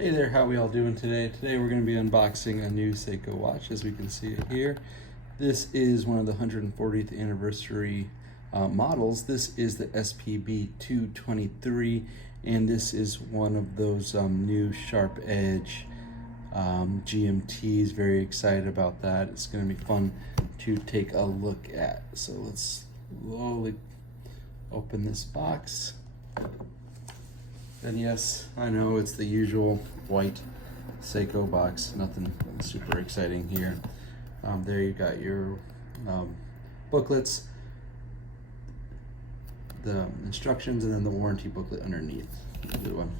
Hey there, how we all doing today? Today we're going to be unboxing a new Seiko watch, as we can see it here. This is one of the 140th anniversary models. This is the SPB223, and this is one of those new sharp edge GMTs. Very excited about that. It's going to be fun to take a look at. So let's slowly open this box. And yes, I know it's the usual white Seiko box, nothing super exciting here. There you got your booklets, the instructions, and then the warranty booklet underneath. Good one.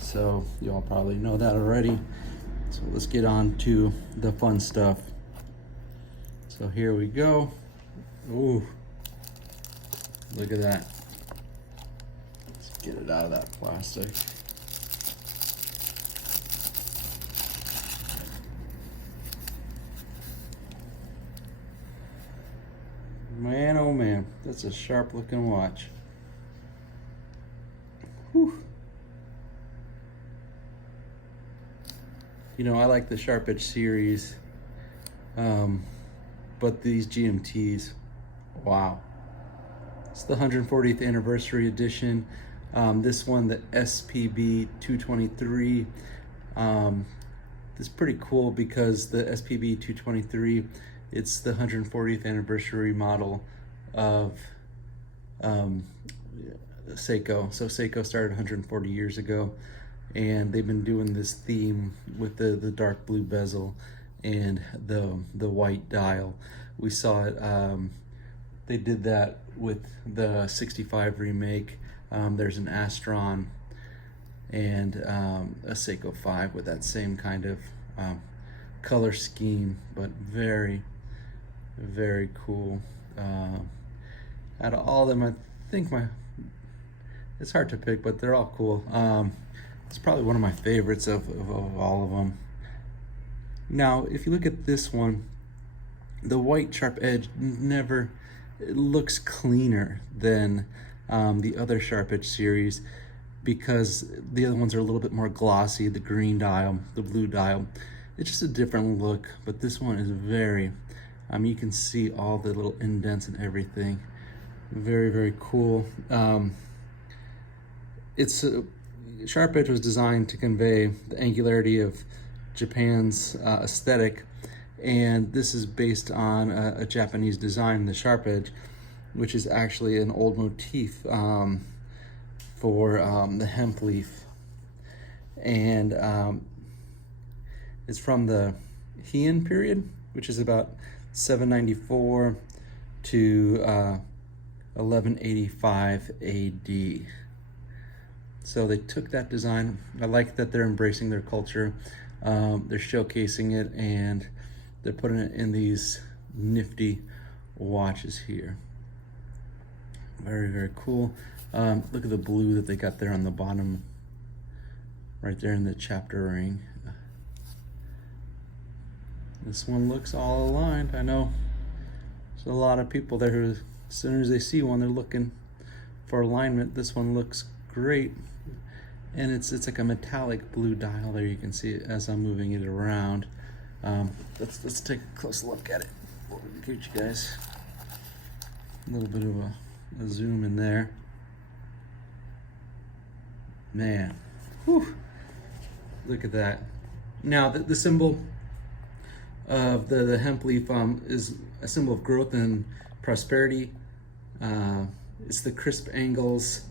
So you all probably know that already. So let's get on to the fun stuff. So here we go. Ooh, look at that. Get it out of that plastic. Man, oh man, that's a sharp looking watch. Whew. You know, I like the Sharp Edge series, but these GMTs, wow. It's the 140th anniversary edition. This one, the SPB223, is pretty cool because the SPB223, it's the 140th anniversary model of Seiko. So Seiko started 140 years ago, and they've been doing this theme with the dark blue bezel and the white dial. We saw it, they did that with the 65 remake. There's an Astron and a Seiko 5 with that same kind of color scheme, but very, very cool. Out of all of them, I think it's hard to pick, but they're all cool. It's probably one of my favorites of all of them. Now, if you look at this one, the white sharp edge it looks cleaner than the other Sharp Edge series, because the other ones are a little bit more glossy. The green dial, the blue dial, it's just a different look. But this one is very, you can see all the little indents and everything. Very, very cool. Sharp Edge was designed to convey the angularity of Japan's aesthetic, and this is based on a Japanese design, the Sharp Edge, which is actually an old motif for the hemp leaf. And it's from the Heian period, which is about 794 to 1185 AD. So they took that design. I like that they're embracing their culture. They're showcasing it, and they're putting it in these nifty watches here. Very, very cool. Look at the blue that they got there on the bottom, right there in the chapter ring. This one looks all aligned. I know there's a lot of people there who, as soon as they see one, they're looking for alignment. This one looks great, and it's like a metallic blue dial there. You can see it as I'm moving it around. Let's take a close look at it. We'll get you guys a little bit of a zoom in there. Man, whew, look at that. Now the symbol of the hemp leaf is a symbol of growth and prosperity. It's the crisp angles,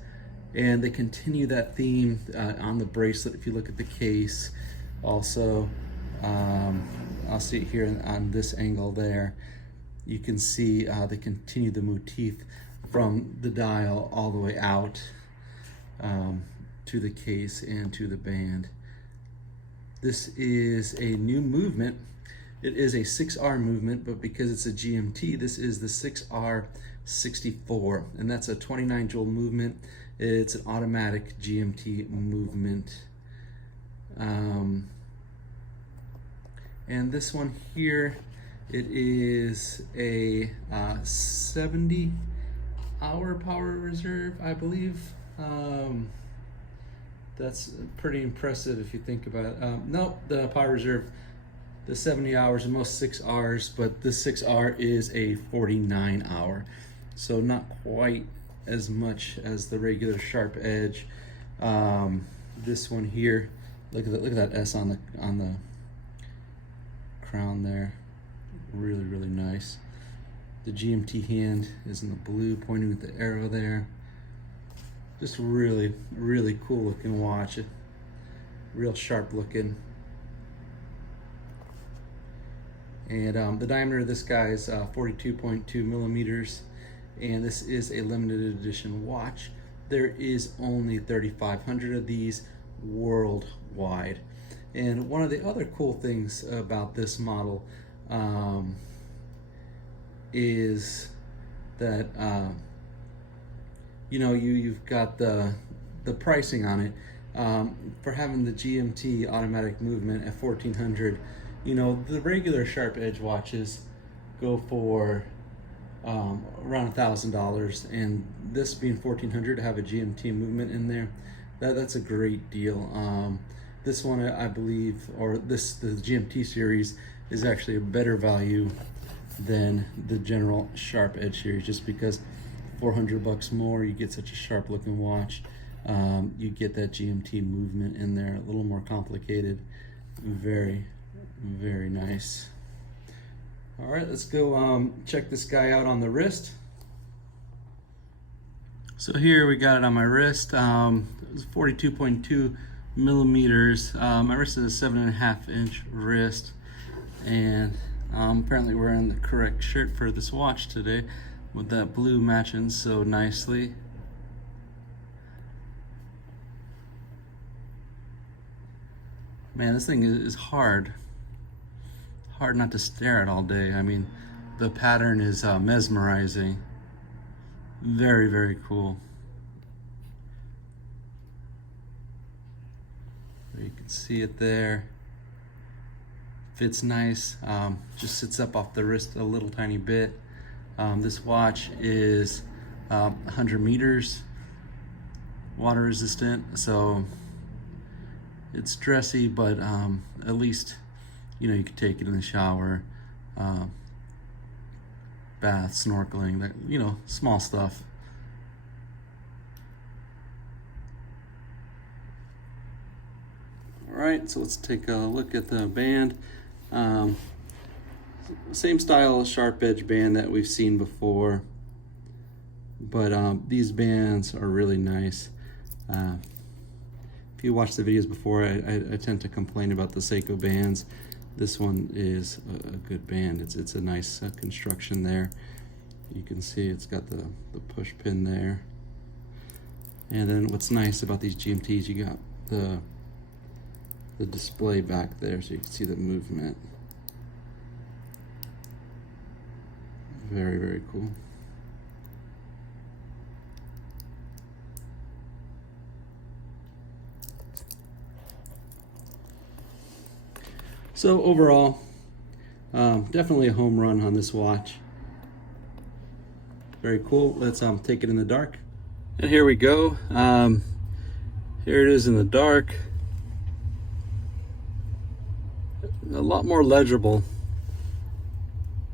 and they continue that theme on the bracelet. If you look at the case, also I'll see it here on this angle there. You can see they continue the motif from the dial all the way out to the case and to the band. This is a new movement. It is a 6R movement, but because it's a GMT, this is the 6R64, and that's a 29 joule movement. It's an automatic GMT movement. And this one here, it is a 70-hour power reserve, I believe. That's pretty impressive if you think about it. Nope, the power reserve, the 70 hours, and most 6Rs, but this 6R is a 49 hour. So not quite as much as the regular sharp edge. This one here, look at that S on the crown there. Really nice. The GMT hand is in the blue, pointing with the arrow there. Just really cool looking watch. Real sharp looking. And the diameter of this guy is 42.2 millimeters, and this is a limited edition watch. There is only 3,500 of these worldwide. And one of the other cool things about this model is that you know, you've got the pricing on it for having the GMT automatic movement at 1,400. You know, the regular sharp edge watches go for around $1,000, and this being 1,400 to have a GMT movement in there, that's a great deal. This one, I believe, or the GMT series is actually a better value than the general sharp edge series, just because $400 more, you get such a sharp looking watch. You get that GMT movement in there, a little more complicated. Very nice. All right, let's go check this guy out on the wrist. So here we got it on my wrist. It's 42.2 millimeters. My wrist is a 7.5 inch wrist, and apparently wearing the correct shirt for this watch today, with that blue matching so nicely. Man, this thing is hard not to stare at all day. I mean, the pattern is mesmerizing. Very cool. You can see it there. Fits nice. Just sits up off the wrist a little tiny bit. This watch is 100 meters, water resistant, so it's dressy, but at least, you know, you could take it in the shower, bath, snorkeling, that, you know, small stuff. All right, so let's take a look at the band. Same style of sharp edge band that we've seen before, but these bands are really nice. If you watched the videos before, I tend to complain about the Seiko bands. This one is a good band. It's a nice construction there. You can see it's got the push pin there. And then what's nice about these GMTs, you got the display back there, so you can see the movement. Very cool. So overall, definitely a home run on this watch. Very cool. Let's take it in the dark. And here we go. Here it is in the dark. A lot more legible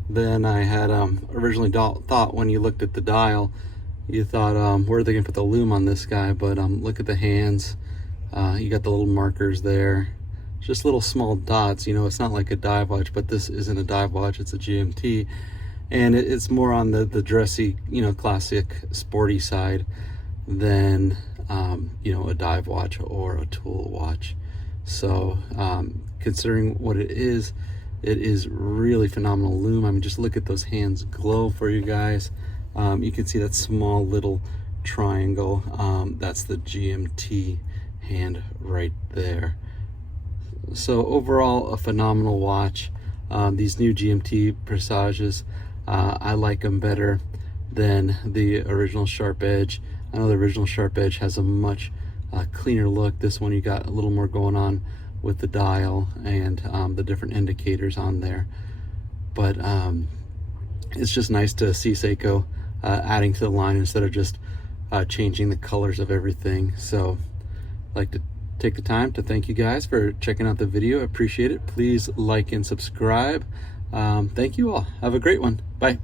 than I had originally thought when you looked at the dial. You thought, where are they gonna put the lume on this guy? But look at the hands. You got the little markers there. Just little small dots. You know, it's not like a dive watch, but this isn't a dive watch, it's a GMT. And it's more on the dressy, you know, classic sporty side than, you know, a dive watch or a tool watch. So considering what it is really phenomenal lume. I mean, just look at those hands glow for you guys. You can see that small little triangle. That's the GMT hand right there. So overall, a phenomenal watch. These new GMT Presages, I like them better than the original Sharp Edge. I know the original Sharp Edge has a much cleaner look. This one, you got a little more going on with the dial and the different indicators on there. But it's just nice to see Seiko adding to the line instead of just changing the colors of everything. So I'd like to take the time to thank you guys for checking out the video. I appreciate it. Please like and subscribe. Thank you all. Have a great one. Bye.